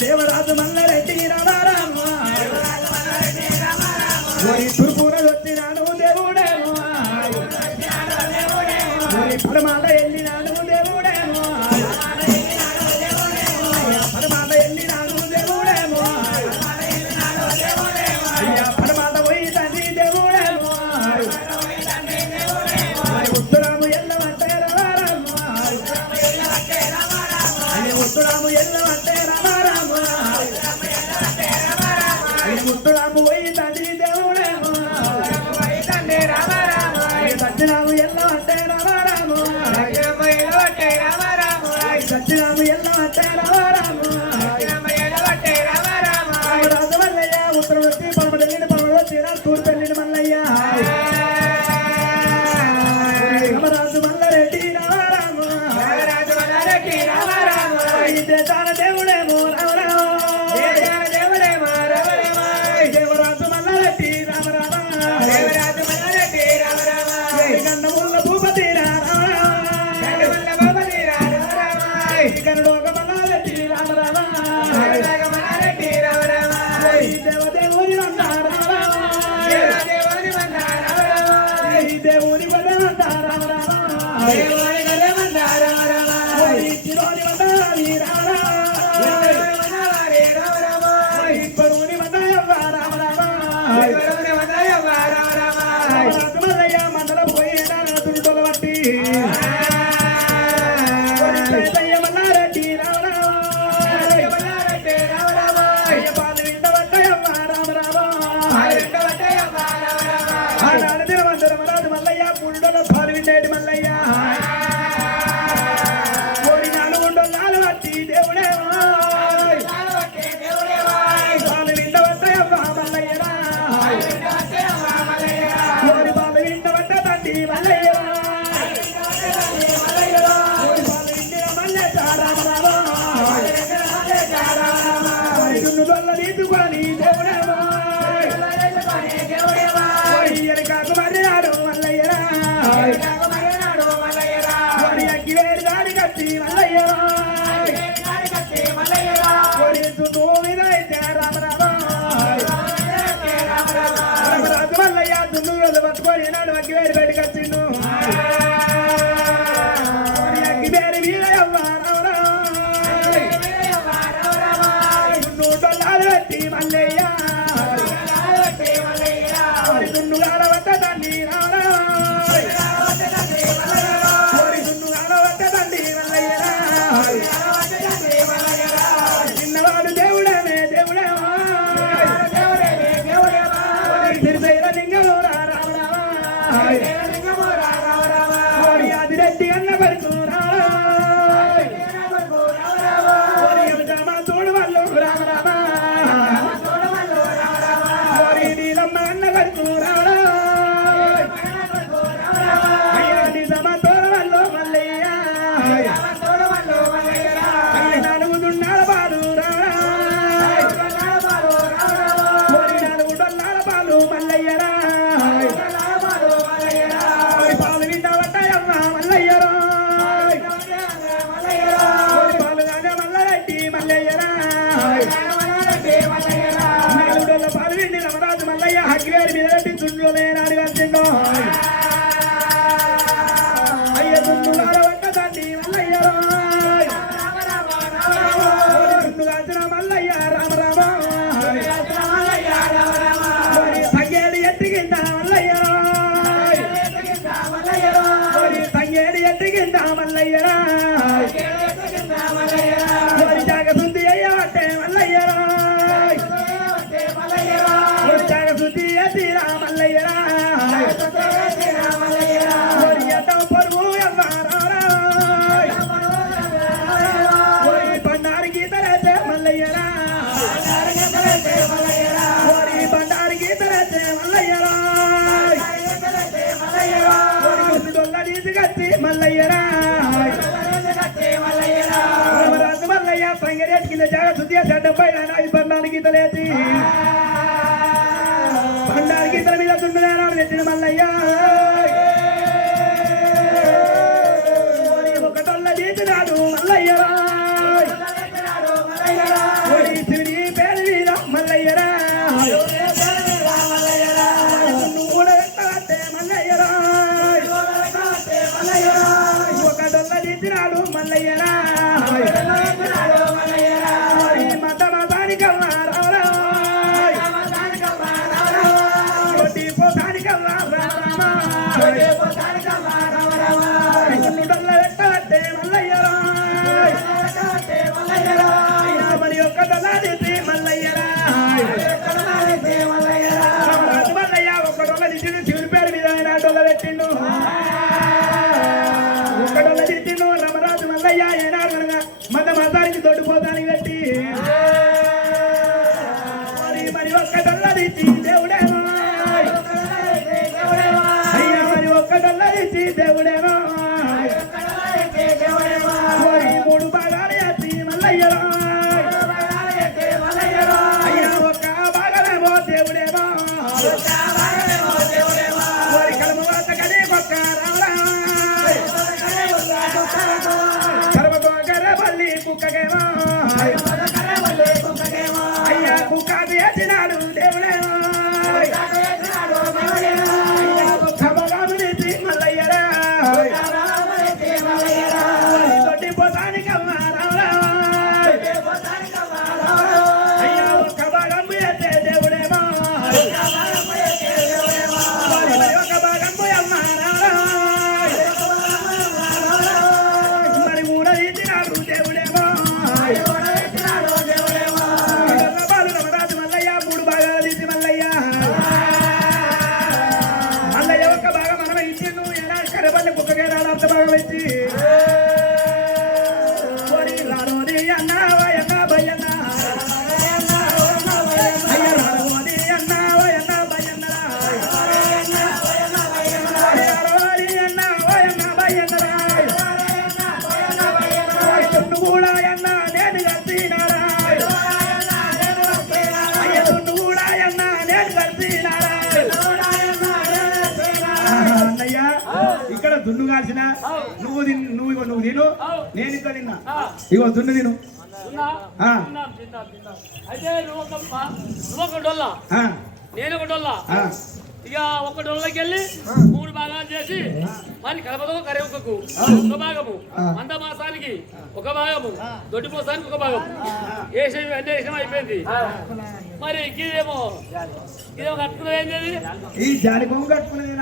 దేవరాజు మల్లారెడ్డి రామారామ తూర్పున వచ్చినాను దేవుడేమో పరమాల వెళ్ళినాను దేవుడేమో పరమాల వెళ్ళినాను దేవుడేమో పరమాల పోయి తండ్రి దేవుడేమో ఉత్తరాము ఎల్లమంటే రామారామ ఉత్తరాము ఎల్లమంటే రామారామ ఉత్తరాము పోయి తండ్రి దేవుడేమో సత్యనాము ఎల్లమంటే రామారామ సత్యనాము ఎల్లమంటే రామారామ రాజు మల్లయ్య ఉత్తరం వచ్చి పరమడెల్లిన పరమడొచ్చి తూర్పు వెళ్ళిన మల్లయ్య రామరాజు మల్లారెడ్డి రామారామ దేశాల దేవుడేమో దేవరాజు మల్లారెడ్డి రామరామ గండముల్ల భూపతి గనడోగ మల్లారెడ్డి రామరామ దేవదేవుని దేవుని వదంత రామరామ చిరోని వందాలి బరువుని వందయవ్వ రామరామ మల్లయ్య మండలం పోయిన దుర్డల బట్టి మల్లారెడ్డి రామరామ పాలు వింట వద్దయవ్వ రామరామ ఆనాడు దేవంతరమరాజు మల్లయ్య పుండల పాలు విండేటి మల్లయ్య ఓడినాడు ఉండొల్లాలు బట్టి దేవుడేమో పాలు వింట వద్దయవ్వ మల్లయ్యరా ఓడి పాలు వింట వద్ద తండ్రి మల్లయ్యరా ఓడి పాలు వింటిన మల్లె రామరామ దున్నుదొల్ల నీతుకొని దేవుడేమో కాకు మర్యాడు మల్లయ్యరా ఓడి అగ్గి వేడి దాడి కట్టి మల్లయ్యరా ఓడి దున్ను మీద అయితే రామరామ రామరాజు మల్లయ్య దున్ను రోజు పట్టుకొని నాడు అగ్గి వేడి బయట కట్టిండు అగ్గి వేడి మీద దున్ను డొల్లాలు పెట్టి మల్లయ్య దున్ను ఆడవద్ద తండ్రి దున్ను ఆడవద్ద తండ్రి మల్లయ్యరా చిన్నవాడు దేవుడేమే దేవుడేమో తిరుసైర లింగము రామరామ ఆదిరెడ్డి అన్న కొడుకు తోడు వాళ్ళు రామరామ నీలమ్మ అన్న కొడుకు తోడ వాళ్ళు మల్లయ్య నాలుగు దున్నాల పాలు నాలుగు డొల్లాల పాలు మల్లయ్యరా పాలు వింట వద్దయమ్మ మల్లయ్యరా పాలు కాగా మల్లారెడ్డి మల్లయ్యరా నాలుగు డొల్ల పాలు విండి రామరాజు మల్లయ్య హగ్గివేడి మీద పెట్టి చుండ్లో లేనాడు కట్టిండో అయ్య దున్నుగాల వద్ద తండ్రి మల్లయ్యరా దున్ను కాల్చిన మల్లయ్య రామరామ సంగేడి ఎట్టికింద మల్లయ్యరా సంగేడి ఎట్టికింద మల్లయ్యరా జాగసుంది అయ్యవట్టే మల్లయ్యరా జాగసుంది ఎత్తిరా మల్లయ్యరా పరువు ఎవ్వరా బండారి గీతలైతే మల్లయ్యరా బండారి గీతలైతే మల్లయ్యరా డొల్ల నీతి కట్టి మల్లయ్యరా రామరాజు మల్లయ్య సంగరేటికి జాగసుంది డెబ్బై బండారి గీతలేతి బండారి గీతల మీద దుండు నెట్టిన మల్లయ్య మల్లయ్యరా మత మతానికల్లా పోతానికల్లా పెట్టబట్టే మల్లయ్యరా మరి ఒక్క దళాది మల్లయ్యరా మల్లయ్య ఒక్కడొల్ల దిట్టిండు శివుని పేరు మీద ఆయన డొల్ల పెట్టిండు ఒక్కడొల్ల దిట్టిండు రమరాజు మల్లయ్య ఏనాడు మత మతానికి దొడ్డుపోతానికి పెట్టి మరి ఒక్కడొల్ల దిట్టి దేవుడేమో అయ్యా మరి ఒక్కడొల్ల దిట్టి దేవుడేమో మూడు భాగాలు ఎత్తి మల్లయ్యరా అయ్యా ఒక్క భాగమేమో దేవుడేమో వారి కలమవాత కడే ఒక్క కరబల్లి కుక్కకేమో అయ్యా కుక్క వేసినాడు దేవుడేమో ఒక్క భాగము నెత్తి మల్లయ్యరా దొడ్డిపోతానికమ్మా అయ్యా ఒక్క భాగము ఎత్తే దేవుడేమో ఒక భాగము అమ్మా మరి మూడైతినాడు దేవుడేమో రమరాజు మల్లయ్య మూడు భాగాలు తీసి మల్లయ్య మల్లయ్య ఒక్క భాగం మనం ఇచ్చిండు ఎలా కరబల్లి కుక్కగా అర్ధ భాగం ఇచ్చి ఇక్కడ దున్ను కాల్సిన నువ్వు నువ్వు తిను నేను ఇక్కడ తిన్నా ఇగో దున్ను తిను అయితే నువ్వు ఒక డొల్ల నేను ఒక డొల్ల ఇక ఒక డొల్లకి వెళ్ళి మూడు భాగాలు చేసి మరి కలపతో కరేవుకు ఒక భాగము మందమాసానికి ఒక భాగము దొడ్డిపోసానికి ఒక భాగం వేసేసి అంటే వేసిన అయిపోయింది మరి ఇదేమో కట్టుకున్నది ఏంటి ఈ జాలికొంగ కట్టుకున్నది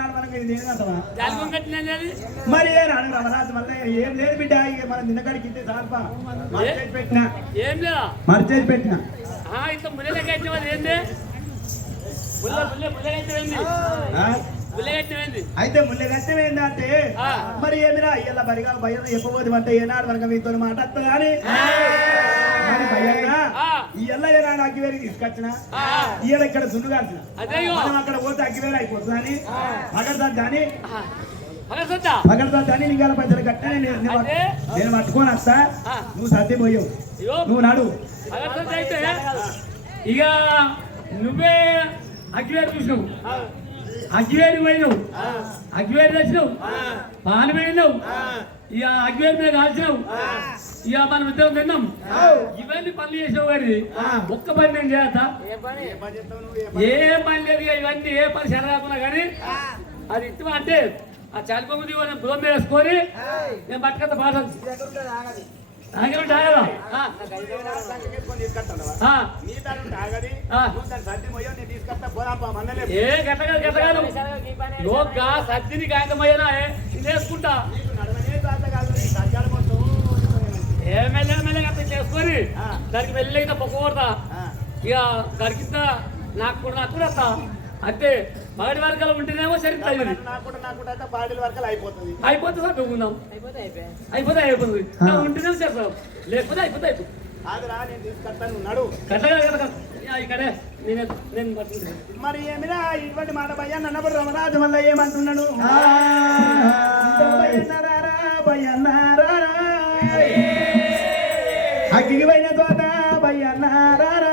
జాలికొంగ కట్టినది అది మరి రమరాజు మళ్ళీ ఏం లేదు బిడ్డ ఇక మనం నిన్నకాడికి ఇంతే సార్పా పెట్టినా ఏం లేదా మర్చేసి పెట్టినా ఇంత ముళ్ళకి అయితే వాళ్ళు ఏంటి అయితే ముళ్ళగట్టం ఏంటంటే మరి ఏమిరా ఇలా బరిగా భయం చెప్పబోదు అంటే ఏనాడు మనకు మీతో మాట్లాడతా కానీ మరి భయంగా ఈ ఎల్ల ఏనాడు అగ్గివేరికి తీసుకొచ్చిన ఇవాళ ఇక్కడ సున్ను కాల్చిన మనం అక్కడ పోతే అగ్గివేరు అయిపోతుందని పగడదాన్ని పగడదాన్ని నీకు పైసలు కట్టా నేను పట్టుకొని వస్తా నువ్వు సర్ది పోయావు నువ్వు నాడు ఇక నువ్వే అగ్గివేరు చూసినావు అగ్గివేరు పోయినావు అగ్గివేరు తెచ్చినావు పాలు పోయినావు ఇక అగ్గివేరు మీద కాల్చినావు ఇక మనం ఇద్దరం తిన్నాం ఇవన్నీ పనులు చేసావు కానీ ఒక్క పని నేను చేస్తా ఏ పని లేదు ఇవన్నీ ఏ పని శరరాకున్నా కానీ అది ఇష్టం అంటే ఆ చాలిపోయి బుధం మీద వేసుకొని నేను పట్టుకొస్తా పాఠం సద్దిని కాయమయ్యనా చేసుకుంటా ఎమ్మెల్యే చేసుకొని దానికి వెళ్ళి పొక్క కొడతా ఇక గరికింత నాకు కూడా వస్తా అంటే బాడీ వర్గాలు ఉంటేనేమో సరిపోతుంది అయిపోతుంది సార్ ఉందాం అయిపోతుంది ఉంటేనే చేస్తాం లేకపోతే అయిపోతే ఇక్కడే నేను మరి ఏమిరా ఇటువంటి మాట భయ్యా అన్నప్పుడు రమరాజు వల్ల ఏమంటున్నాడు అగ్గికి పోయిన తోట భయ్యన్నారా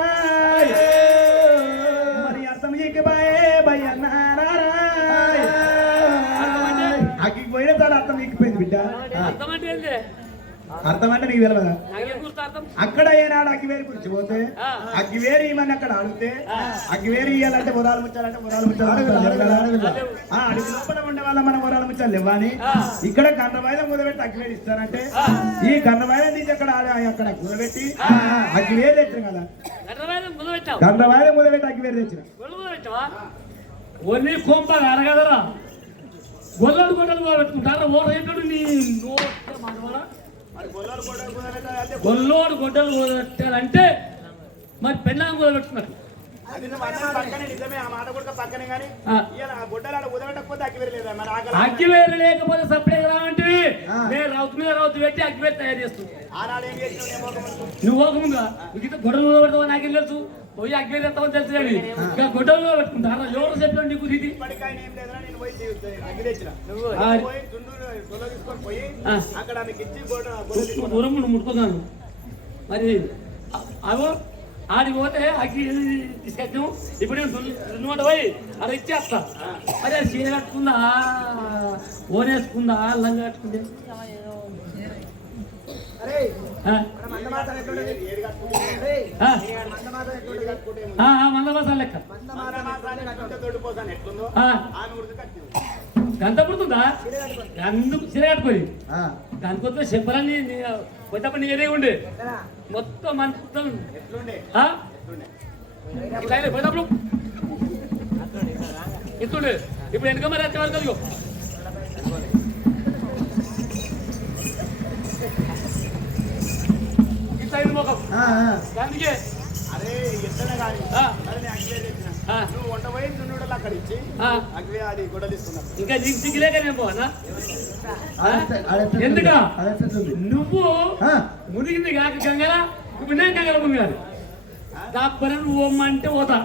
మరి అర్థం ఎక్కిపోయే భయ్యన్నారా అగ్గికి పోయిన తోట అర్థం ఎక్కిపోయింది బిడ్డ అర్థం అంటే అర్థం అంటే నీకు తెలియదా? నాకేం గుర్తు అర్థం? అక్కడ ఏనాడు అగ్గివేరి గురించి పోతే అగ్గివేరి ఈమని అక్కడ అడిగితే అగ్గివేరి ఇయ్యాలంటే ఉరాలు ముచ్చాలంటే ఉరాలు ముచ్చాలి అడిగి లోపల ఉండే వాళ్ళ మనం ఉరాలు ముచ్చాలి ఇవ్వని ఇక్కడ కన్నవాయిదం కుదబెట్టి అగ్గివేరి ఇస్తారంటే ఈ కన్నవాయిదం తీసి అక్కడ కుదబెట్టి అగ్గివేరి తెచ్చిన కదా కన్నవాయిదం కుదబెట్టి అగ్గివేరి తెచ్చిన ఒన్ని కొంప అరగదరా గొల్లడు గొడ్డలు పెట్టుకుంటారా ఓ రేటు నీ గొల్లోడు గొడ్డలు పెట్టారంటే మరి పెళ్ళాం కూడా పెట్టుకున్నారు అగ్గివేరు లేకపోతే సపరేట్ రావంటే నేను రౌతు మీద రౌతు పెట్టి అగ్గివేరు తయారు చేస్తాను నువ్వు పోకముందా మిగతా గొడ్డలు పెడతావు నాకేం తెలుసు పోయి అగ్గివేరు ఎత్తావని తెలుసు కానీ ఇంకా గొడ్డలు పెట్టుకుంటారా ఎవరు చెప్పాను నీకు ఇది ఉరమును ముట్టుకున్నాను మరి అవో ఆడికి పోతే అగ్గి తీసుకొచ్చాము ఇప్పుడు నేను దున్నమాట పోయి అది ఇచ్చేస్తా మరి అది చీర కట్టుకుందా ఓనేసుకుందా లంగా కట్టుకుంటే మందమాసాలు లెక్క గంత పుడుతుందా అందుకు చీర కట్టుకొని దానికొద్దు చెప్పాలని కొత్తప్పుడు నీదే ఉండే మొత్తం మొత్తం పోయేటప్పుడు ఇస్తుండే ఇప్పుడు వెనక మరి వచ్చే వరకు అదిగో ఇట్లా అయింది మొఖం దానికే ఇంకా నీకు సిగ్గులేక నేను పోనా ఎందుకా నువ్వు మునిగింది కాక గంగల ఇప్పుడు నేను గంగల మునిగాను దాని నువ్వు అంటే పోతా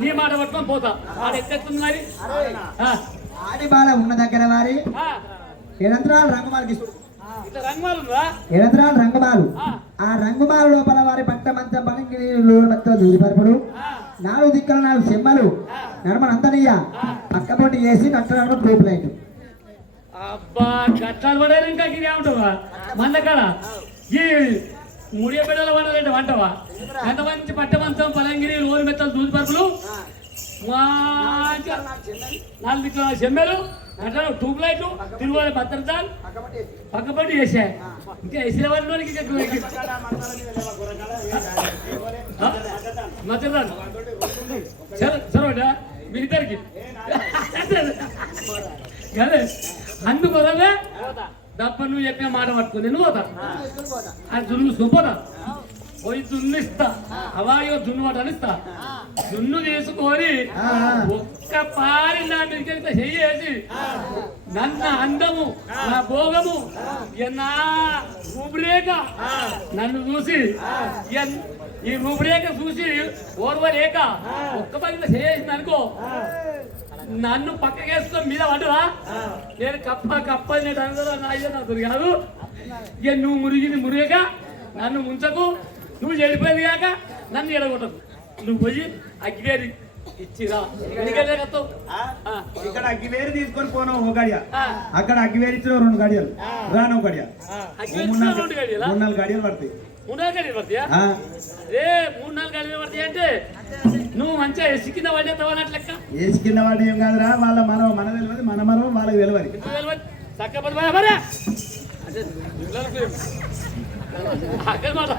నీ మాట పట్టుకొని పోతా ఆడ ఎత్తేస్తుంది మరి ఆడి బాల ఉన్న దగ్గర వారి ఎడంత్రాలు రంగమాలకి ఎడంత్రాలు రంగమాలు ఆ రంగుమాల లోపల వారి పట్ట మంచం పనికి దూరిపరపుడు 4 దిక్కల 4 సెమ్మలు నడమని అంతనయ్య పక్కపొంటి వేసి కట్ట నడమ ట్యూబ్ లైట్ అబ్బా కట్టాలు పడారు ఇంకా ఏమంటావా మందకాడ ఈ ముడియ బిడ్డల పడాలంటే వంటవా ఎంత మంచి పట్ట మంచం పలంగిరి లోని మెత్తలు దూరిపరుపులు 4 దిక్కుల సెమ్మలు అట్లా ట్యూబ్ లైట్లు తిరుమల భద్రతాలు పక్కపట్టి వేసా ఇంకా వేసిన వారికి మచ్చరాలు సరే మీ ఇద్దరికి అదే అందుకోదలే తప్ప నువ్వు చెప్పిన మాట పట్టుకుని నేను పోతా అది దున్ను చూపోతా పోయి దున్నిస్తా అవాయో దున్ను వాటి అనిస్తా దున్ను తీసుకొని ఒక్క పారి నా మీదకి చెయ్యేసి నన్ను అందము నా భోగము నా రూపురేఖ నన్ను చూసి ఈ రూపురేఖ చూసి ఓర్వరేఖ ఒక్క పని చేసింది అనుకో నన్ను పక్కకేసుకొని మీద పడ్డవా నేను కప్ప నాయన కాదు ఇక నువ్వు మురిగింది మురిగక నన్ను ముంచకు నువ్వు చెడిపోయింది కాక నన్ను ఎడగొట్టకు నువ్వు పోయి అగ్గివేరి ఇచ్చిరా ఇక్కడ అగ్గివేరి తీసుకొని పోనావు ఒక గడియ అక్కడ అగ్గివేరి ఇచ్చిన 2 గడియలు రాను గడియ 3-4 గడియలు పడతాయి 3-4 గడియలు పడతాయా ఏ 3-4 గడియలు పడతాయి అంటే నువ్వు మంచిగా ఎసి కింద పడేస్తావన్నట్లు లెక్క ఏసి కింద పడే ఏం కాదురా వాళ్ళ మన తెలియదు మన మనం వాళ్ళకి తెలియదు చక్కపడి అక్కడ మాట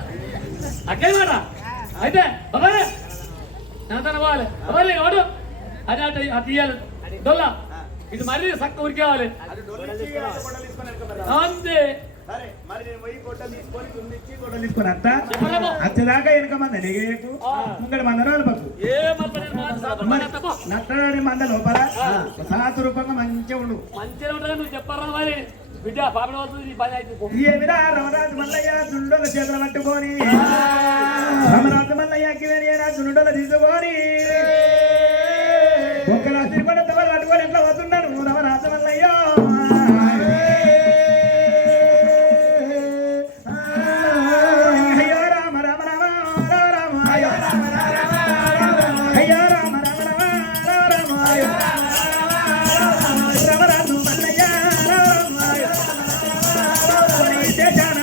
అయితే పోవాలి ఎవడు అది అటు తీయాలి దొల్ల ఇది మరీ చక్క ఉరికేవాలి అంతే అచ్చదాకా వెనక మంద నెగేకు ముంగడి మందరాలు పక్కు నట్టడాని మంద లోపల సాతు రూపంగా మంచిగా ఉండు మంచిగా ఉంటుంది నువ్వు చెప్పరా మరి బిడ్డ పాపడ అవుతుంది పని అయితే ఏమిరా రమరాజు మల్లయ్య దుండోల చేతులు పట్టుకొని రమరాజు మల్లయ్యకి దుండోల తీసుకొని ఒక్క రాత్రి కూడా తవలు పట్టుకొని ఎట్లా వస్తున్నాను రమరాజు మల్లయ్య అయ్యో రామ రామ రామ రామ అయ్యో రామ రామ అయ్యో రామ రామ రామ రమరాజు మల్లయ్య రామ దేశాన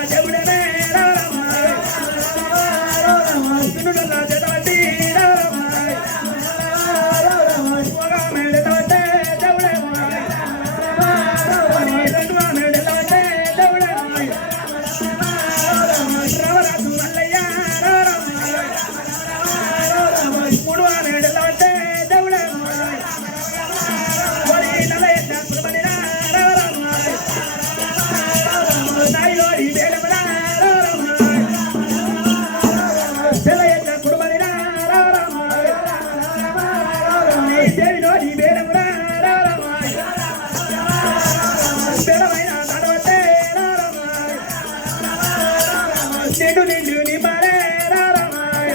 నిండు నిండు నిమ్మలే రారమాయ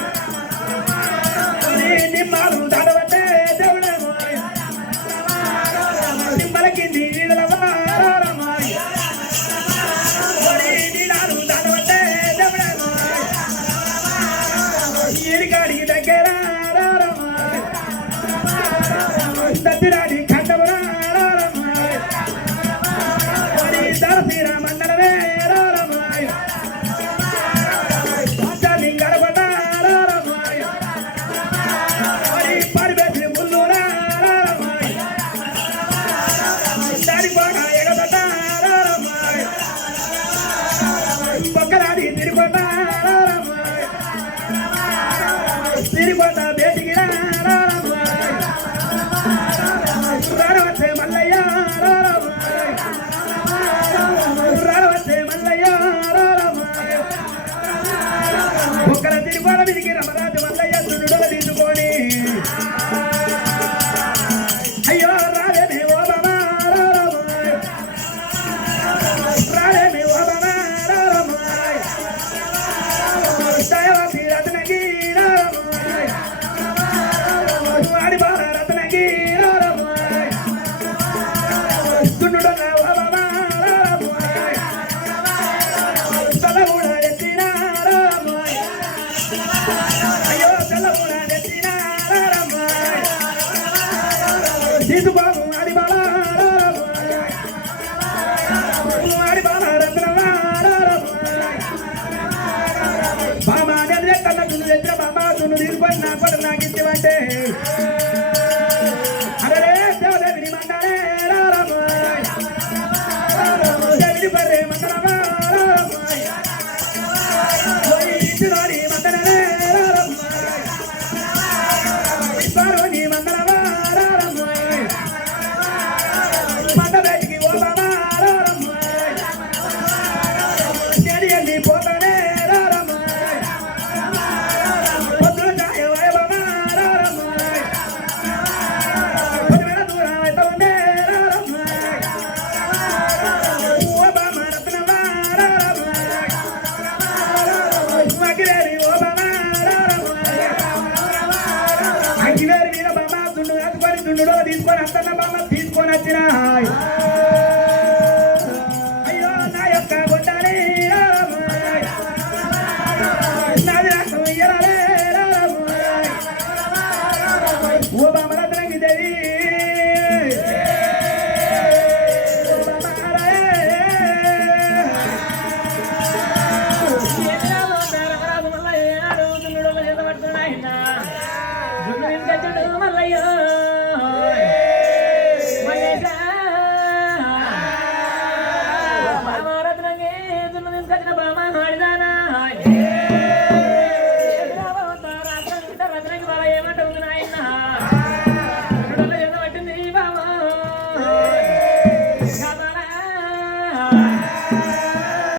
నిమ్మలు దాడవట్టే దేవుడమాయ నిమ్మల కింది నీడల వారమాయ నీడాలు దాడవట్టే దేవుడమాయ ఏడికాడికి దగ్గర రారమాయ దత్తిరాడి ఖండమురా రారమాయ దరసీర మండలమే రారమాయ తిరిగొండ బేటికి రారవచ్చే మల్లయ్య రారవచ్చే మల్లయ్య ఒక్కల తిరిగొండ విడికి రమరాజు మల్లయ్య సున్నుడవ తీసుకొని అయ్యో రాలేనే ఓ బాబా రాలేనే ఓ బాబా దయవతి రత్నకి వాడి బాల రత్నకి సున్నుడన ఓ బాబా తలగూడ ఎత్తిన అయ్యో తలగూడ ఎత్తిన తీసుబాబు వాడి బాల వాడి బాల రత్న బామా నేను కన్న తును తెచ్చిన బామా తును తీసుకొని నా పడ నాకు ఇచ్చివంటే అరే దేవదేవిని మండలే రారమాయ్ దేవిని బర్రే మండలమాయ్ ఇచ్చినోని మండలే రారమాయ్ ఇస్తారోని మండలమాయ్ మండ బయటికి ఓ బాబా రారమాయ్ నేను వెళ్ళి పోతానే రారమాయ్ పొద్దున చాయ వైభవా రారమాయ్ పదివేల దూరం అవుతుందే రారమాయ్ ఓ బాబా రత్నవా రారమాయ్ అగిరేరి ఓ బాబా రారమాయ్ అగిరేరి మీద బాబా దుండు కాసుకొని దుండులో తీసుకొని అంత